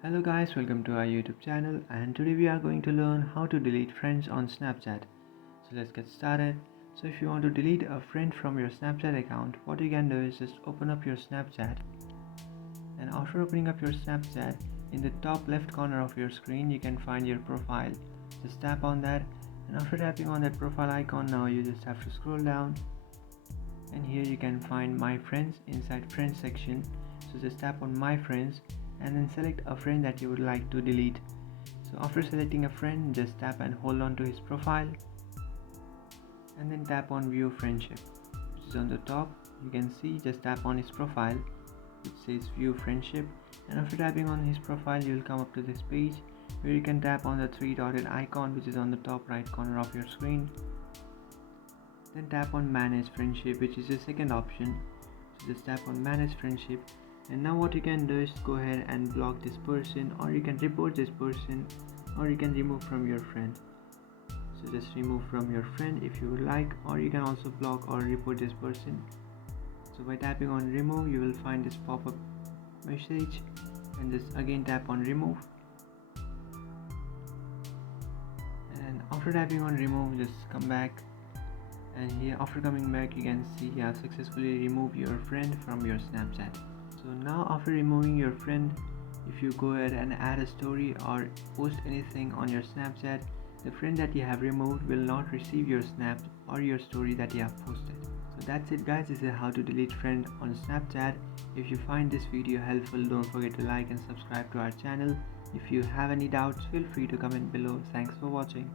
Hello guys, welcome to our YouTube channel, and today we are going to learn how to delete friends on Snapchat. So let's get started. So if you want to delete a friend from your Snapchat account, what you can do is just open up your Snapchat, and after opening up your Snapchat, in the top left corner of your screen you can find your profile. Just tap on that, and after tapping on that profile icon, now you just have to scroll down, and here you can find my friends inside friends section. So just tap on my friends and then select a friend that you would like to delete. So after selecting a friend, just tap and hold on to his profile, and then tap on view friendship, which is on the top. You can see, just tap on his profile which says view friendship, and after tapping on his profile you will come up to this page where you can tap on the three dotted icon which is on the top right corner of your screen. Then tap on manage friendship, which is the second option. So just tap on manage friendship, and now what you can do is go ahead and block this person, or you can report this person, or you can remove from your friend. So just remove from your friend if you would like, or you can also block or report this person. So by tapping on remove, you will find this pop-up message, and just again tap on remove, and after tapping on remove, just come back, and here after coming back you can see you have successfully removed your friend from your Snapchat. So now after removing your friend, if you go ahead and add a story or post anything on your Snapchat, the friend that you have removed will not receive your snap or your story that you have posted. So that's it guys, this is how to delete friend on Snapchat. If you find this video helpful, don't forget to like and subscribe to our channel. If you have any doubts, feel free to comment below. Thanks for watching.